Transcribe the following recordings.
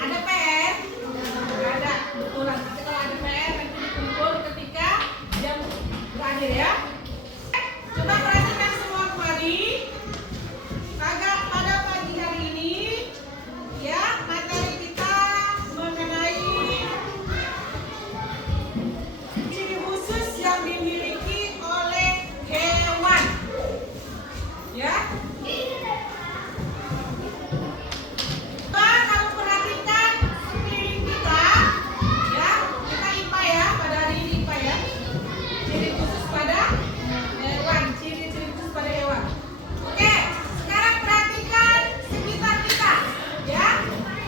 Ada PR? Nggak ada. Betulan. Nanti kalau ada PR nanti dikumpul ketika jam berakhir ya. Coba perhatikan semua kembali. Pada pagi hari ini ya, materi kita mengenai ciri khusus yang dimiliki oleh hewan. Ya. Coba kamu perhatikan sekeliling kita. Ya, kita IPA ya, pada hari ini IPA ya. Ciri khusus pada hewan, ciri-ciri khusus pada hewan. Oke, sekarang perhatikan sekitar kita. Ya.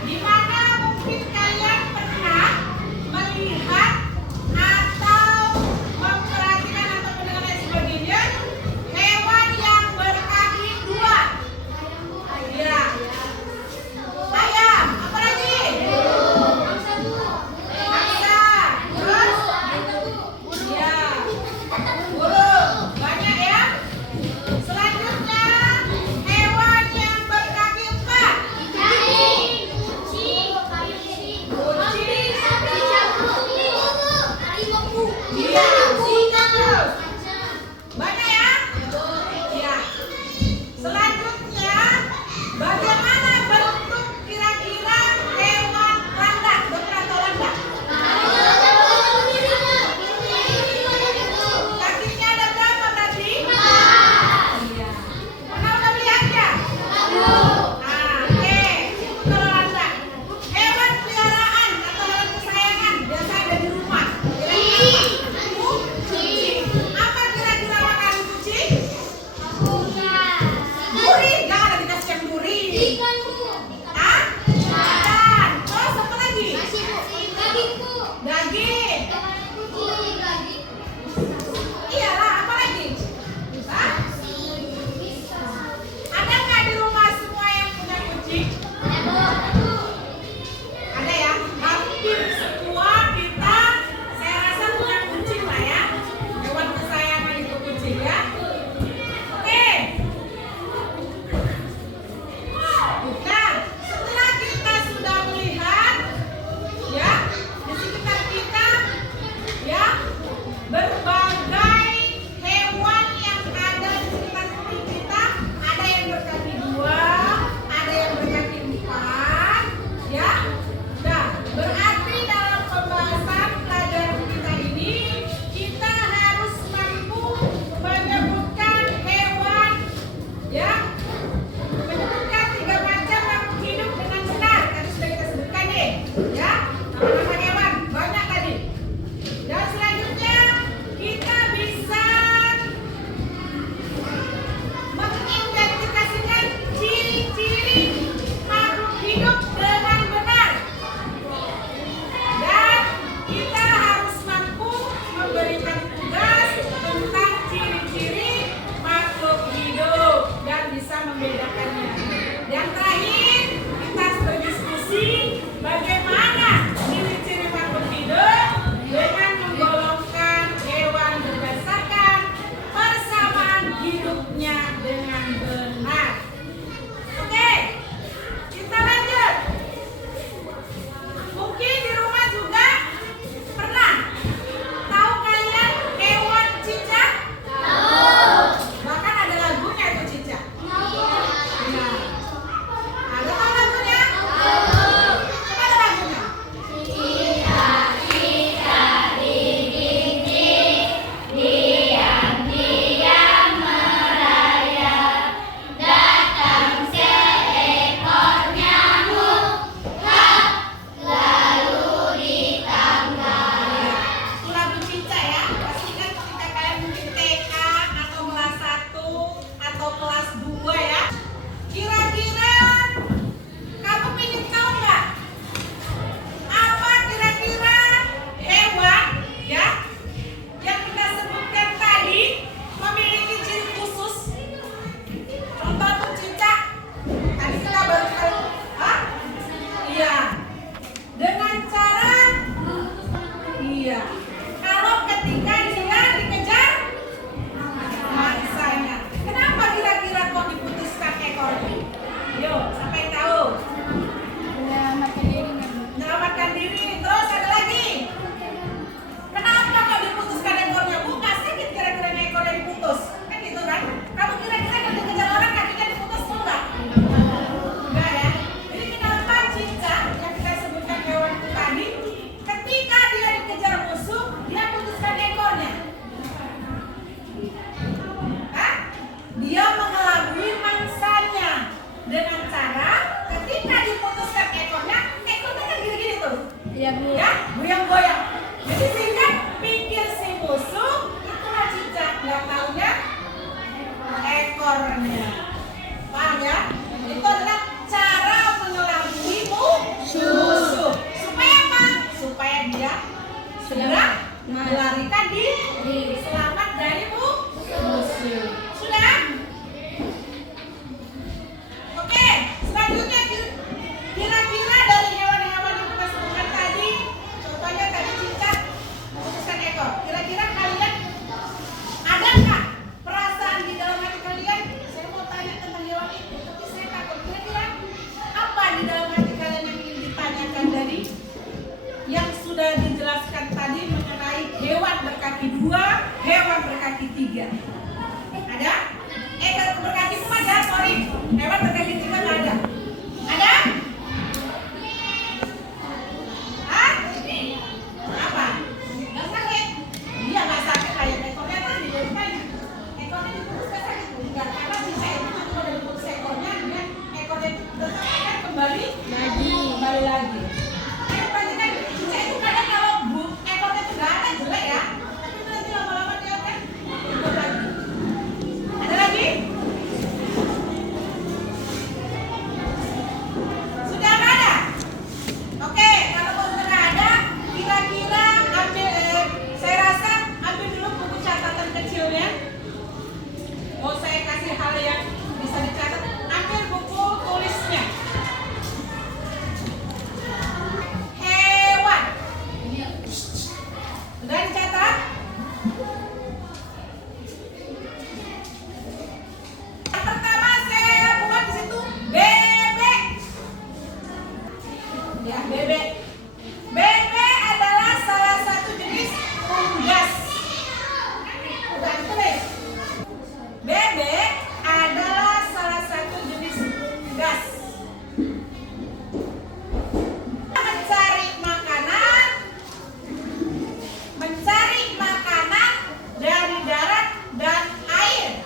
Di mana mungkin kalian pernah melihat atau memperhatikan atau mendengar dan sebagainya hewan yang berkaki dua. Ya. Ayam, apa lagi? Angsa, terus? Ya. Burung, banyak ya. Selanjutnya hewan yang berkaki empat. Iya, singa terus. Banyak ya? Iya. Selanjutnya, bagaimana bentuk kira-kira hewan landak, dokter atau landak? Kakinya ada berapa berarti? Iya. Pernah udah melihatnya? Oke. Itu kalau landak. Hewan peliharaan atau hewan kesayangan biasa ada di rumah. Kira-kira apa? Kucing. Apa kira-kira makanan kucing? Duri. Jangan ada dikasih yang duri. Hah? Ikan. Terus apa lagi? Daging. Iyalah, apa lagi? Hah? Ada nggak di rumah semua yang punya kucing? Ada ya? Hampir semua kita, saya rasa punya kucing lah ya. Hewan kesayangan itu kucing ya. Oke. Nah, setelah kita sudah melihat ya di sekitar kita ya berbagai hewan yang ada di sekitar kita, ada yang berkaki dua, ada yang berkaki empat, Iya Bu. Ya, goyang-goyang. Jadi sehingga pikir si musuh itulah cicak, nggak taunya ekornya. Paham ya? Itu adalah cara mengelabui musuh. Supaya apa? Supaya dia segera melarikan diri, selamat dari musuh. Sudah? Oke, selanjutnya kira-kira dari hewan-hewan yang kita sebutkan tadi, contohnya tadi cicak memutuskan ekor. Kira-kira kalian ada nggak perasaan di dalam hati kalian? Saya mau tanya tentang hewan itu, tapi saya takut. Kira-kira apa di dalam hati kalian yang ingin ditanyakan dari yang sudah dijelaskan tadi mengenai hewan berkaki 2, hewan berkaki 3? Ada? Kalau berkaki 2 ada, sorry. Hewan berkaki 3 nggak ada. Ada? Hah? Apa? Nggak sakit? Iya nggak sakit kayak ekornya tadi. Ekornya diputus nggak sakit? Enggak, karena si itu cuma dari putus ekornya, dia ekornya itu tetap akan kembali lagi. Perhatikan, cicak itu kadang kalau ekornya itu nggak ada jelek ya, tapi nanti lama-lama dia akan hidup lagi. Ada lagi? Sudah nggak ada? Oke, kalau sudah nggak ada, kira-kira ambil, saya rasa ambil dulu buku catatan kecilnya. Mau saya kasih hal yang bisa dicatat, ambil buku tulisnya. Hewan. Sudah dicatat? Yang pertama saya buat di situ bebek. Ya, bebek. Bebek adalah salah satu jenis unggas. Udah tulis. Bebek adalah salah satu jenis unggas. Mencari makanan dari darat dan air.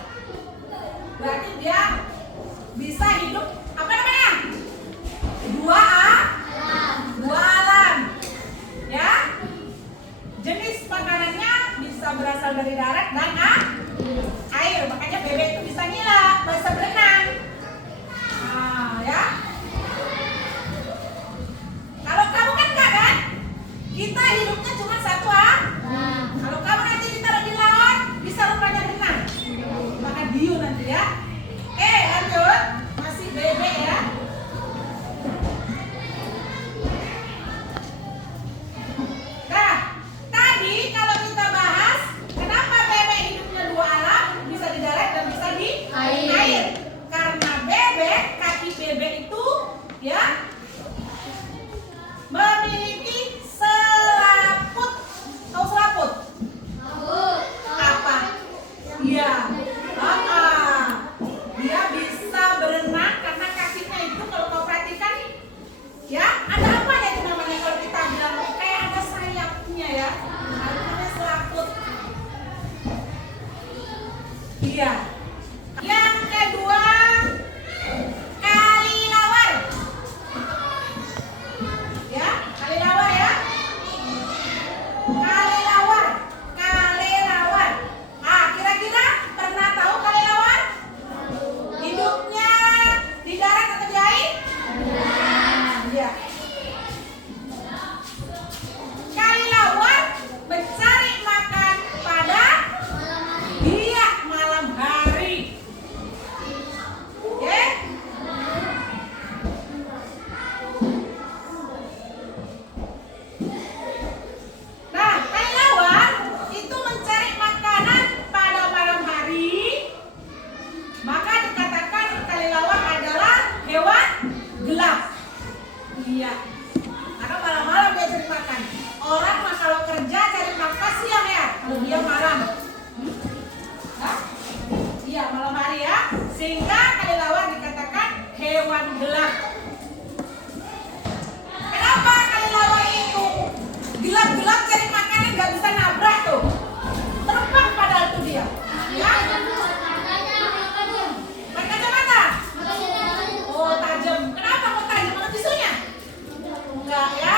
Berarti dia bisa hidup apa namanya? Dua alam. Ya. Jenis makanannya bisa berasal dari darat dan air. Makanya bebek itu bisa nyelam, bisa berenang. Nah, ya. Kalau kamu kan enggak kan? Kita hidupnya cuma satu Kalau kamu nanti ditaruh di laut, bisa rupanya renang. Makan biu nanti ya. Lanjut. Masih bebek ya. Nah, tadi kalau kita bahas kenapa bebek hidupnya 2 alam, bisa di darat dan bisa di air. Karena bebek, kaki bebek itu ya memiliki selaput. Tahu selaput? Apa? Iya. Dia bisa berenang karena kakinya itu kalau kau perhatikan ya, ada apa ya itu namanya kalau kita bilang kayak ada sayapnya ya. Namanya selaput. Iya. Yang kedua, kelelawar. Ya, kelelawar ya. Kelelawar. Kira-kira pernah tahu kelelawar? Hidupnya di darat atau di air? Iya. Kelelawar mencari makan pada malam hari. Oke? Nah, kelelawar itu mencari makanan pada malam hari. Maka dikatakan kelelawar adalah hewan gelap. Iya. Karena malam-malam dia cari makan. Orang mah kalau kerja cari makan siang ya, kalau dia malam. Hah? Iya, malam hari ya. Sehingga kelelawar dikatakan hewan gelap. Kenapa kelelawar itu gelap-gelap cari makanan nggak bisa nabrak tuh? Terbang padahal tuh dia. Ya? Pakai kacamata? Oh, tajam. Kenapa kok tajam? Mana tisunya? Enggak ya?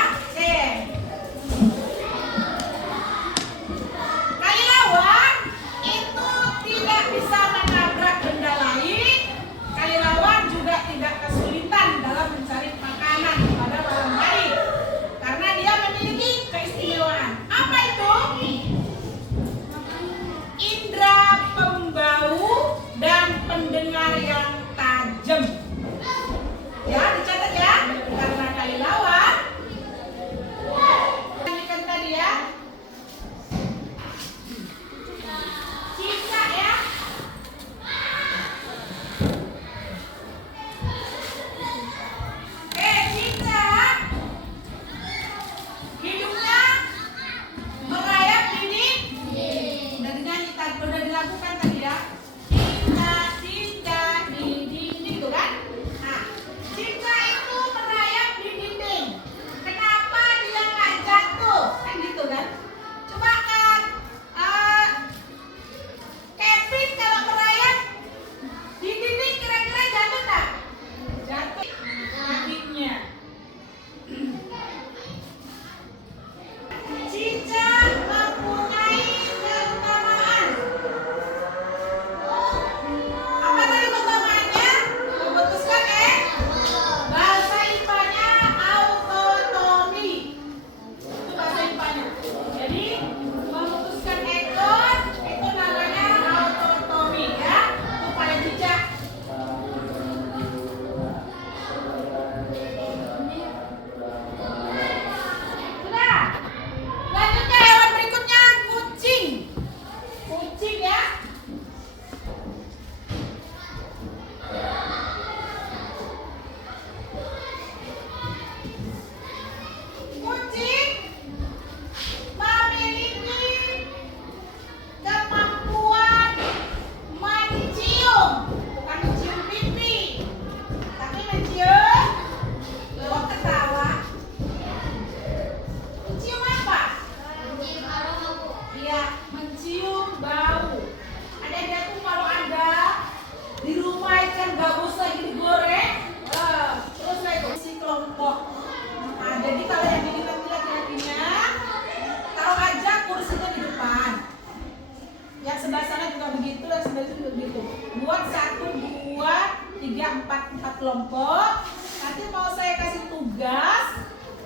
tugas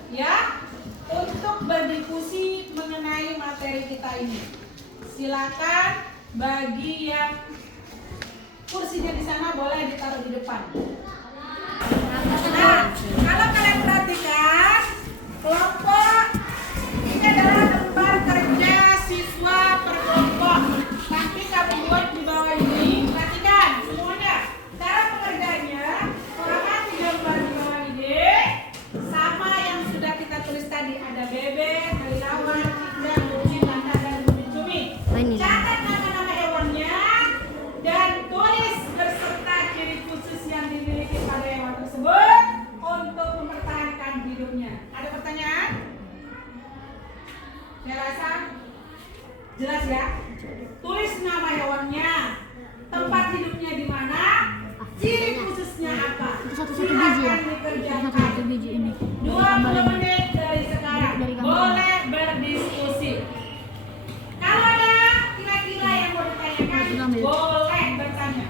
ya untuk berdiskusi mengenai materi kita ini. Silakan bagi yang kursinya di sana boleh ditaruh di depan. Nah, kalau kalian perhatikan, kelompok ini adalah lembar kerja siswa per kelompok. Nanti kamu buat di bawah ini. Perhatikan semuanya. Cara pengerjaannya, amati gambar di bawah ini sama yang sudah kita tulis tadi. Ada bebek, kelelawar, ikan, kucing, lada, dan cumi. Catat nama-nama hewannya dan tulis berserta ciri khusus yang dimiliki pada hewan tersebut untuk mempertahankan hidupnya. Ada pertanyaan? Saya rasa jelas ya. Tulis nama hewannya, tempat hidupnya di mana, ciri khususnya apa. Silakan dikerjakan. 20 menit dari sekarang. Boleh berdiskusi. Kalau ada kira-kira yang mau ditanyakan, boleh bertanya.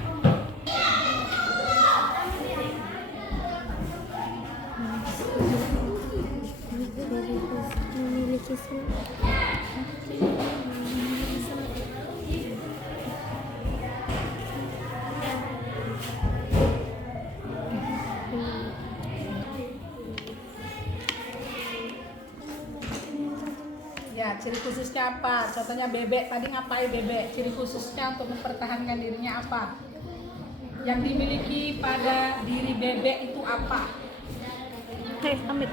Ya, ciri khususnya apa? Contohnya bebek, tadi ngapain bebek? Ciri khususnya untuk mempertahankan dirinya apa? Yang dimiliki pada diri bebek itu apa? Amit.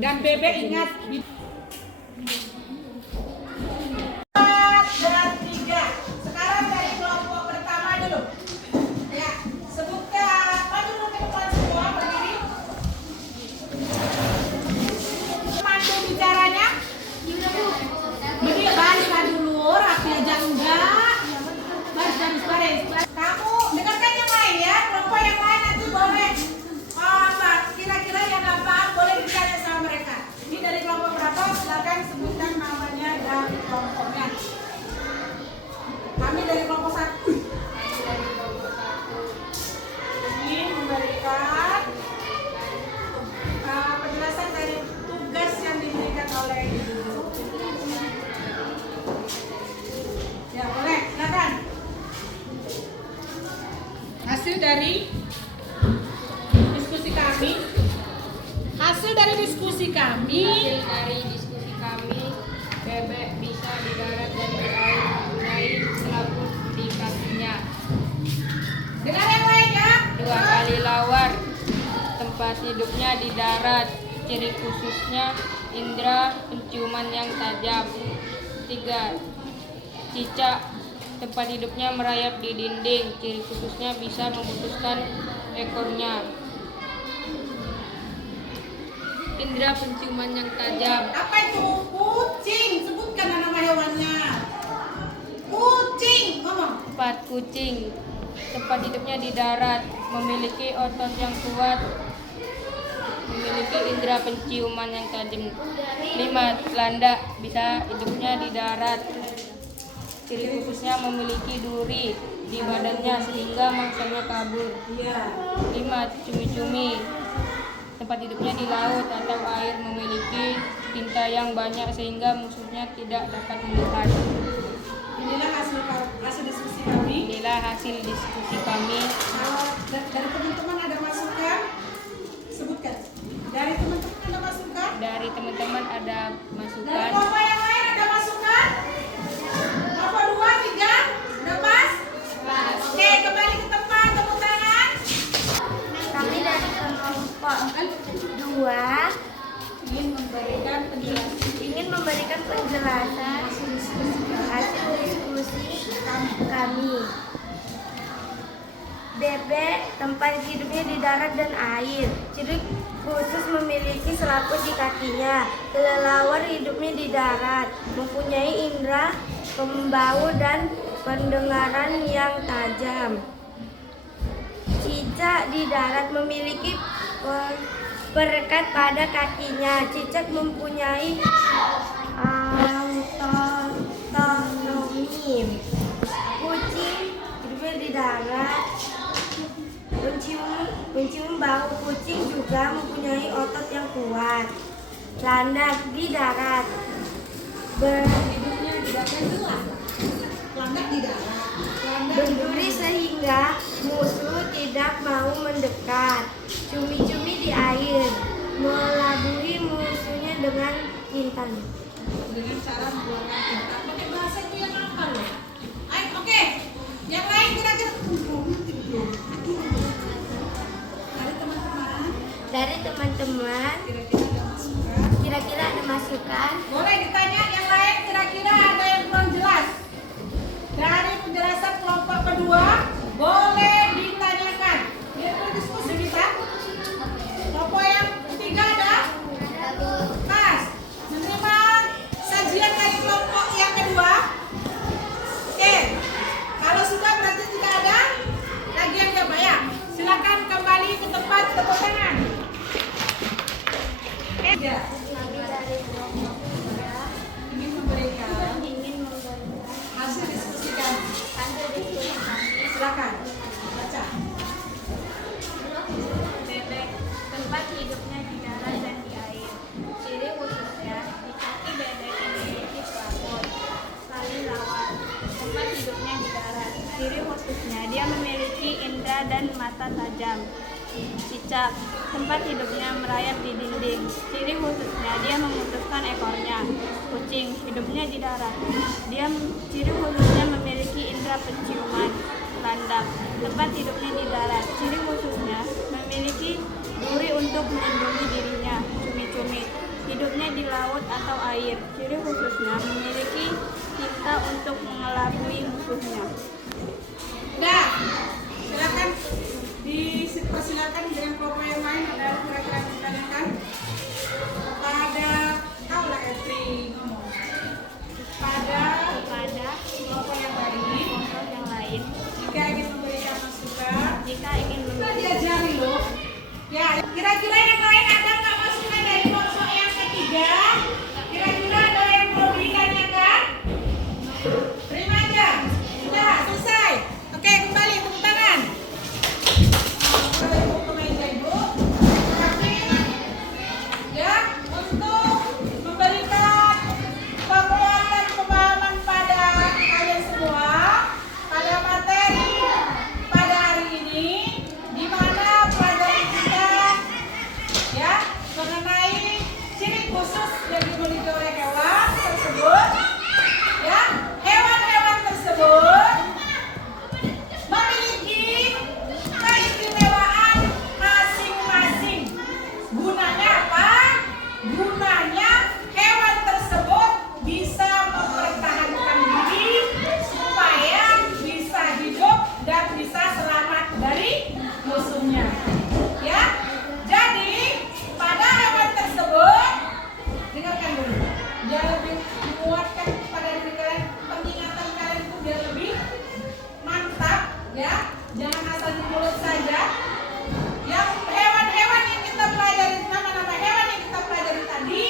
Dan bebek ingat dan 3. Sekarang dari kelompok pertama dulu. Ya, sebutkan. Maju dulu ke depan semua berdiri. Mandu bicaranya. Berdiri barislah dulu, rapi aja enggak. Baris. Kamu dengarkan yang lain ya. Kelompok yang lain nanti boleh. Kira-kira yang nggak paham boleh ditanya sama mereka. Ini dari kelompok berapa? Silakan sebutkan namanya dan kelompoknya. Kami dari kelompok 1. Ingin memberikan penjelasan dari tugas yang diberikan oleh ibu. Ya boleh, silakan. Hasil dari diskusi kami. Hasil dari diskusi kami, bebek bisa di darat dan di air mempunyai selaput di kakinya. dengar yang lain ya. 2 kali lawar, tempat hidupnya di darat, ciri khususnya indera penciuman yang tajam. 3 cicak, tempat hidupnya merayap di dinding, ciri khususnya bisa memutuskan ekornya. Indera penciuman yang tajam. Apa itu? Kucing. Sebutkan nama hewannya. Kucing. Ngomong. 4 kucing, tempat hidupnya di darat, memiliki otot yang kuat, memiliki indera penciuman yang tajam. 5 landak, bisa hidupnya di darat, ciri khususnya memiliki duri di badannya sehingga mangsanya kabur. Iya. 5 cumi-cumi, tempat hidupnya di laut atau air, memiliki tinta yang banyak sehingga musuhnya tidak dapat melihat. Inilah hasil diskusi kami. Inilah hasil diskusi kami. Kalau dari teman-teman ada masukan, sebutkan. Dari teman-teman ada masukan? Dari teman-teman ada Dari masukan. kelompok yang lain ada masukan? Apa 2, 3? Udah pas? Oke, kembali ke tempat, tepuk tangan. Kami dari kelompok 2 ingin memberikan penjelasan hasil diskusi kami. Bebek tempat hidupnya di darat dan air. Ciri khusus memiliki selaput di kakinya. Kelelawar hidupnya di darat, mempunyai indera pembau dan pendengaran yang tajam. Cicak di darat memiliki perekat pada kakinya. Cicak mempunyai autonomi. Kucing hidupnya di darat, Mencium bau kucing juga mempunyai otot yang kuat. Landak di darat. Hidupnya di darat. Landak di darat. Berduri sehingga musuh tidak mau mendekat. Cumi-cumi di air. Melabui musuhnya dengan bintang. Dengan cara mengeluarkan bintang. Pakai bahasa itu yang apa loh? Ayo, oke. Yang lain kira-kira. Dari teman-teman, Kira-kira ada masukan. kira-kira ada masukan? Boleh ditanya yang lain, kira-kira ada yang belum jelas. Dari penjelasan kelompok kedua, boleh ditanyakan. Biar berdiskusi bisa. Kelompok yang ketiga ada? Mas, menerima sajian dari kelompok yang kedua? Oke. Kalau sudah berarti tidak ada lagi yang jawab ya. Silakan kembali ke tempat tepuk tangan. Ya. Ingin memberikan hasil diskusi kami. Silakan baca. Bebek, tempat hidupnya di darat dan di air. Ciri khususnya, di kaki bebek memiliki selaput. Kelelawar, tempat hidupnya di darat. Ciri khususnya, dia memiliki indera dan mata tajam. Cicak, tempat hidupnya merayap di dinding. Ciri khususnya, dia memutuskan ekornya. Kucing, hidupnya di darat. Ciri khususnya memiliki indera penciuman. Landak, tempat hidupnya di darat. Ciri khususnya, memiliki duri untuk melindungi dirinya. Cumi-cumi, hidupnya di laut atau air. Ciri khususnya, memiliki tinta untuk mengelabui musuhnya. Udah. Silakan dipersilakan dengan kelompok yang lain. Ada kira-kira yang ditanyakan kepada kau lah Etri ngomong. Kepada kelompok yang lain. Jika ingin memberikan masukan. Diajari loh. Ya, kira-kira yang lain ada nggak masukan dari kelompok yang ketiga? Kira-kira ada yang perlu ditanyakan? Terima aja. Sudah selesai. Oke, kembali tepuk tangan. Ibu ke meja ibu. Tapi ya untuk memberikan penguatan pemahaman pada kalian semua pada materi pada hari ini, di mana pelajaran kita ya mengenai ciri khusus yang dimiliki oleh hewan tersebut. Ya, hewan-hewan tersebut memiliki keistimewaan masing-masing. Gunanya apa? Gunanya hewan tersebut bisa mempertahankan diri supaya bisa hidup dan bisa selamat dari musuhnya. Ya, jadi pada hewan tersebut dengarkan dulu. Dia lebih menguatkan pada diri kalian, peningatan kalian itu biar lebih mantap ya. Jangan asal di mulut saja. Yang hewan-hewan yang kita pelajari, nama-nama hewan yang kita pelajari tadi,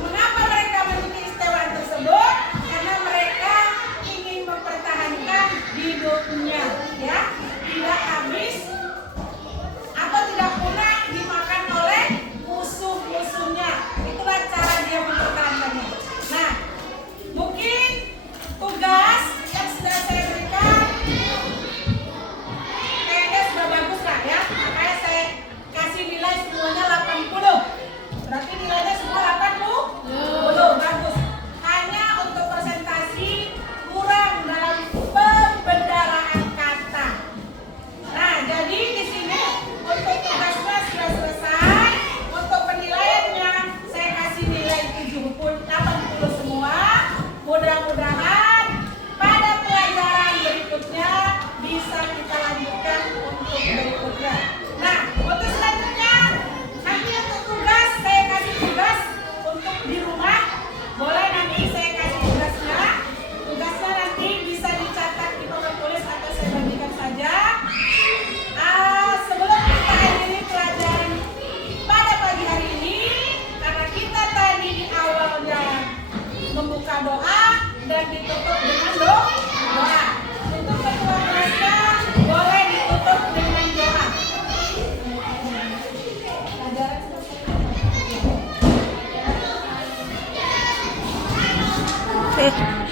mengapa mereka memiliki istimewaan tersebut? Karena mereka ingin mempertahankan hidupnya, ya, tidak habis atau tidak punah dimakan oleh musuh-musuhnya. Itulah cara dia mempertahankannya. Nah, mungkin tugas yang sudah saya berikan kayaknya sudah bagus lah ya. Makanya saya kasih nilai semuanya 80. Berarti nilainya semua 80. Bagus. Hanya untuk presentasi kurang dalam pembendaraan kata. Nah, jadi di sini untuk tugasnya sudah selesai. Untuk penilaiannya saya kasih nilai 80 semua. Mudah-mudahan pada pelajaran berikutnya bisa kita lanjutkan untuk berikutnya. Nah, untuk selanjutnya nanti untuk tugas saya kasih tugas untuk di rumah. Boleh nanti saya kasih tugasnya. Tugasnya nanti bisa dicatat di papan tulis atau saya bagikan saja. Sebelum kita akhiri pelajaran pada pagi hari ini, karena kita tadi di awalnya membuka doa dan ditutup dengan doa. Untuk kedua kelasnya boleh ditutup dengan doa. Oke.